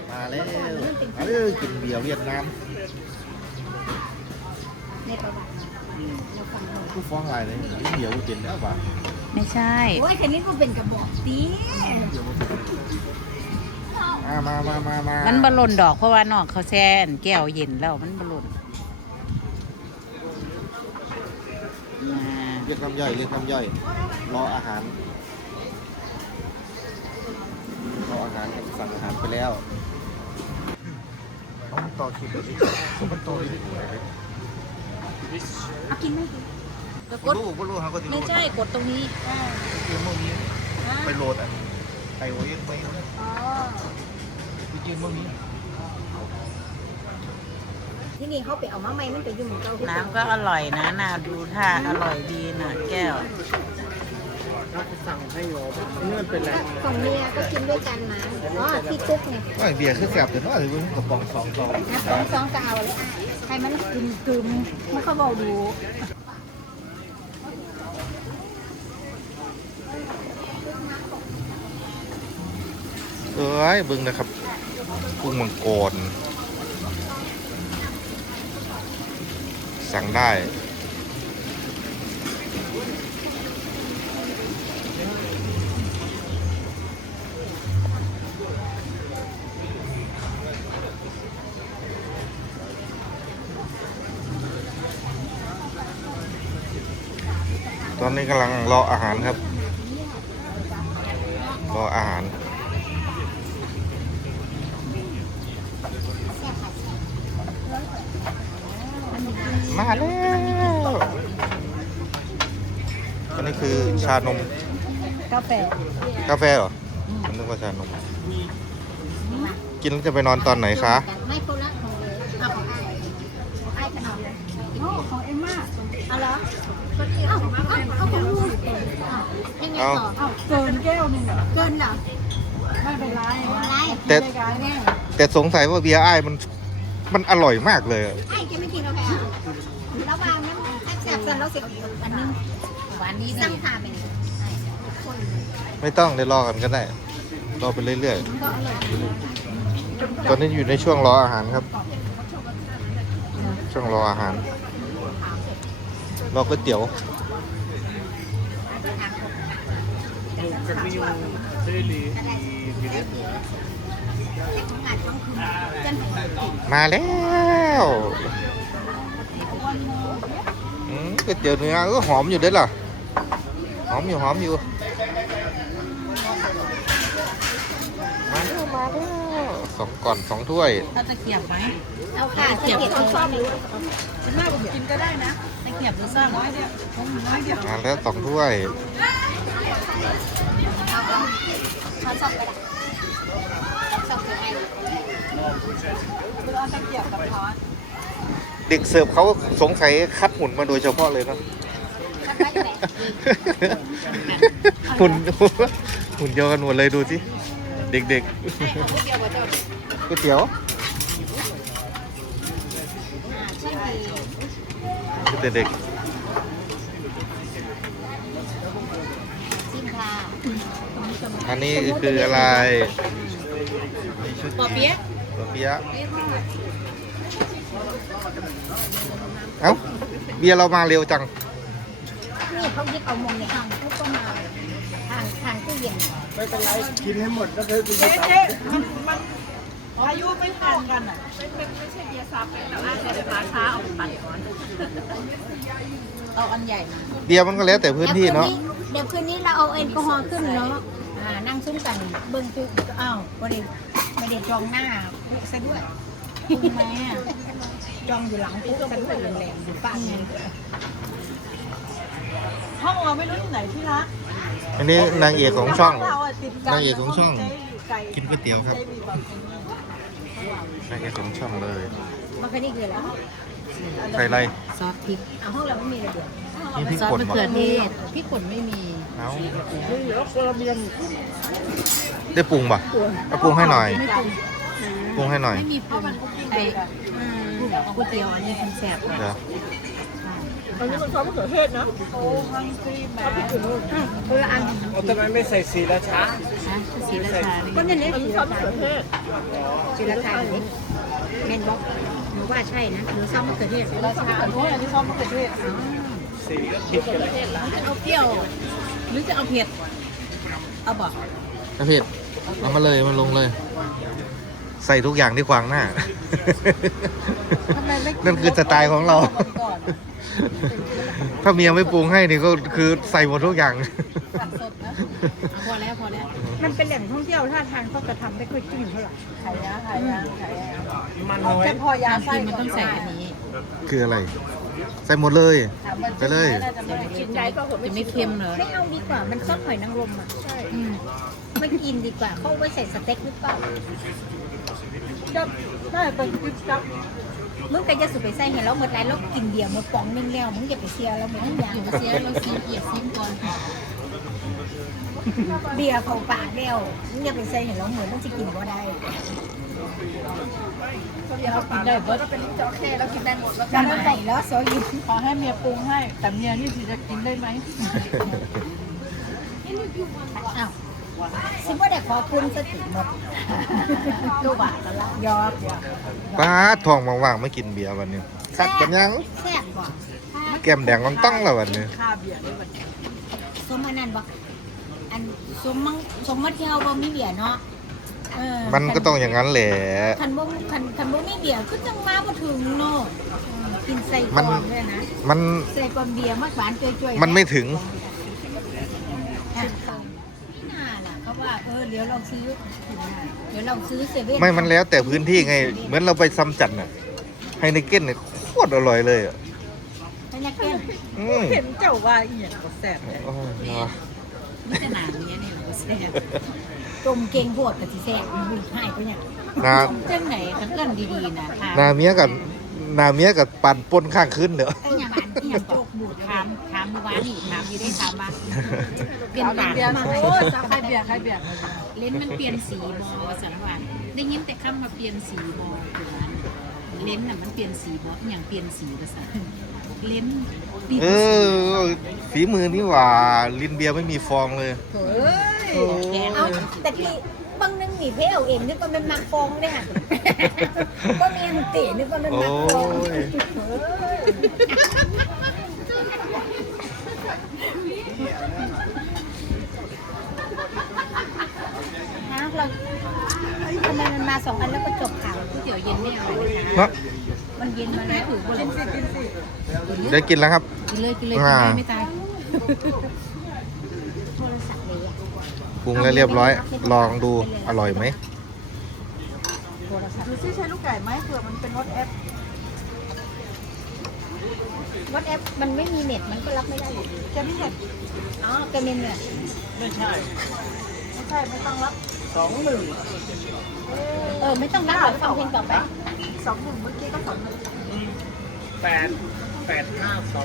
มาแล้วกินเบียร์เวียดนามในประวัติผู้ฟ้องอะไรเลยเบียร์กูกินแล้วป่ะไม่ใช่โอ้ยแค่นี้ก็เป็นกระบอกตีมามันบอลลนดอกเพราะว่านอกเขาแช่นแก้วเย็นแล้วมันบอลลนเรียกน้ำย่อยรออาหารสั่งอาหารไปแล้วต้องต่อคิวแบบนี้สมมติต่อคิวเอากินไหมกดรู้เขาก็จะไม่ใช่กดตรงนี้เกมพวกนี้ไปโหลดไปโอเอ็นไปไปยืนพวกนี้ที่นี่เขาไปเอามาใหม่มันจะยุ่งเก่าน้ำก็อร่อยนะน่าดูท่าอร่อยดีนะแก้วสั่งให้โยมนี่มันเป็นอะไรของเมียก็กินด้วยกันนะอ๋อที่ตุ๊กเนี่ยว่าเบียร์คือแสบแต่น้อยหรือว่ากระป๋อง2 ซอง 2 ซองก็เอาเลยใครมันกึมไม่เขาบอกดูบึงนะครับกุ้งมังกรสั่งได้ตอนนี้กำลังรออาหารครับรออาหารมาแล้วอันนี้คือชานมกาแฟเหรอผมนึกว่าชานมกินแล้วจะไปนอนตอนไหนคะไม่คนละของเลยเอาของไอ้ขนมโอ้ของเอ็มม่าเอาเหรอเอาของลูกยังไงต่อเกินแก้วนึงเหรอเกินเหรอไม่เป็นไรแต่สงสัยว่าเบียร์ไอ้มันอร่อยมากเลยไอ้จะไม่กินกาแฟระหว่างนั้นแซ่บๆแล้วเสร็จอันนึงหวานนี้สั่งทานไปไม่ต้องได้รอกันก็ได้รอไปเรื่อยๆตอนนี้อยู่ในช่วงรออาหารครับช่วงรออาหารรอก๋วยเตี๋ยวมาแล้วก๋วยเตี๋ยวเนื้อก็หอมอยู่ด้วยล่ะหอมอยู่มาแล้ว2 ก่อน 2 ถ้วยถ้าตะเกียบไหมเอาค่ะตะเกียบเอาซ่อมหรือฉันว่าผมกินก็ได้นะตะเกียบหรือซ่อมน้อยเดียวมาแล้ว2 ถ้วยเขาซ่อมไปละซ่อมคือไงเอาตะเกียบกับช้อนเด็กเสิร์ฟเขาสงสัยคัดหุ่นมาโดยเฉพาะเลยนะหุ่นเดียวกันหมดเลยดูสิเด็กๆก๋วยเตี๋ยวเด็กอันนี้คืออะไรปอเปี๊ยะเอ้าเบียร์เรามาเร็วจังนี่เขายึดเอามงในห้างทุกคนมาทางตู้เย็นไม่เป็นไรกินให้หมดก็เธอกินเจ๊มันอายุไม่ทันกันอ่ะไม่ใช่เบียร์ซับเป็นแต่ว่าเดี๋ยวมาช้าเอาปั่นก่อนเอาอันใหญ่มาเบียร์มันก็แล้วแต่พื้นที่เนาะเดี๋ยวคืนนี้เราเอาแอลกอฮอล์ขึ้นเนาะนั่งซุ้มกันเบิ้งจุอ้าวไม่ได้จองหน้าปุ๊กซะด้วยคุณแม่จองอยู่หลังปุ๊กซะด้วยแรงๆอยู่ป้าไงห้องเราไม่รู้ที่ไหนที่รักอันนี้นางเอกของช่องนางเอกของช่องกินก๋วยเตี๋ยวครับนางเอกของช่องเลยมันก็นี่คือแล้วใส่อะไรซอสพริกห้องเราไม่มีระเบียบนี่พริกป่นมะเขือเทศพริกป่นไม่มีเอาได้ปรุงป่ะเอาปรุงให้หน่อยปรุงให้หน่อยไม่มีปรุงไอ้ก๋วยเตี๋ยวอันนี้เป็นแซ่บอันนี้มันซอสมะเขือเทศนะโอ้ฮังกี้แม่คนละอันทำไมไม่ใส่สีราชาสีราชาก็เนี่ยอันนี้ซอสมะเขือเทศจิราชาเล็กแมนบอกหนูว่าใช่นะหรือซ้อมมะเขือเทศสีราชาอันนี้ซอสมะเขือเทศสีก็ผิดกันเลยจะเอาเปรี้ยวหรือจะเอาเผ็ดเอาบอกนะพี่เอามาเลยมันลงเลย ใส่ทุกอย่างที่ขวางหน้า นั่นคือสไตล์ของเรา ถ้าเมียไม่ปรุงให้นี่ก็คือใส่หมดทุกอย่างผักสดนะพอแล้วมันเป็นแหล่งท่องเที่ยวท่าทางเขาจะทำไม่ค่อยจิ้มเท่าไหร่ไข่ยามันเอาน้อยแค่พอยาไส้มันต้องใส่อันนี้คืออะไร ใส่หมดเลย ไปเลยกินได้ก็จะไม่เค็มเลยไม่เอาดีกว่ามันซอสหอยนางรมอ่ะใช่ไม่กินดีกว่าเขาเอาไว้ใส่สเต็กหรือเปล่าได้เป็นกิ๊บจับมึงก็จะสุไปใส่เห็นแล้วหมดไรแล้วกินเบียร์หมดป๋องนึงแล้วมึงอย่าไปเสียเราเหมือนอย่างเสียเราซีเกียดซิมก่อนเบียร์เขาปากแล้วมึงอย่าไปใส่เห็นแล้วเหมือนมันจะกินก็ได้เรากินได้เบิร์ดเป็นจอแค่แล้วกินได้หมดแล้วจำไม่ได้แล้วโซยิขอให้เมียปรุงให้ แต่เมียนี่สิจะกินได้ไหมอ้าวซิว่าแต่ขอคุณสติหมดตัวบาทละยอมป้าทองว่างๆไม่กินเบียร์วันนี้สักกันยังแซ่บบ่แก้มแดงต้องตั้งแล้ววันนี้ค่าเบียร์ด้วยวันนี้สมอันนั้นบ่อันสมมติที่เฮาบ่มีเบียร์เนาะมันก็ต้องอย่างนั้นแหละคันบ่มีเบียร์คือจังมาบ่ถึงเนาะกินใส่กรองด้วยนะมันใส่กรองเบียร์มาหวานจ่วยๆมันไม่ถึงอ่ะน่าล่ะเขาว่าเดี๋ยวลองซื้อเซเว่นไม่มันแล้วแต่พื้นที่ไง เหมือนเราไปซัมจันน่ะไฮเนเก้นเนี่ยโคตรอร่อยเลยอ่ะให้นักเก็ตเห็นเจ้าว่าอีหยังก็แซ่บเลยโอ้ยเนาะนี่ขนาดนี้นี่เราก็แซ่บจมเก่งโพดก็สิแซ่บบุญให้ก็เนี่ยนาจังไหนกันเกินดีๆนะค่ะนาเมียกับปั่นปนข้างขึ้นเด้อไอ้หยังอันที่หยังโจกบูดถามเมื่อวานนี่ถามอยู่ได้ถามมาเปลี่ยนปากมาโอ้สาวใครเบียร์เลนมันเปลี่ยนสีบอสังวานได้ยินแต่คำมาเปลี่ยนสีบอคือร้านเลนน่ะมันเปลี่ยนสีบออย่างเปลี่ยนสีภาษาเลนเปลี่ยนเอสีอฝีมือนี่หว่าลินเบียร์ไม่มีฟองเลยเฮ้ยแกงเอาแต่ที่บางนึงหนีเพลเองนึกว่ามันมักฟองเนี่ยก็มีอันเตะนึกว่ามันโอ้มักฟองยฮะเราทำไมมันมา2 อันแล้วก็จบข่าวก๋วยเตี๋ยวเย็นไม่อร่อยนะคะเนาะมันเย็นมาแล้วถือกินสิได้กินแล้วครับกินเลยกินได้ไม่ตายโทรศัพท์เลยอะปรุงแล้วเรียบร้อย ลองดูอร่อยไหมโทรศัพท์ดูซิใช้ลูกไก่ไหมเผื่อมันเป็นรสแอปวัดแอปมันไม่มีเน็ตมันก็รับไม่ได้อยู่ดีจะไม่เห็นอ๋อเกมินเนี่ยไม่ใช่ไม่ต้องรับไม่ต้องรับหรอกฟังเพลงต่อไป 21เมื่อกี้ก็21 8 5 2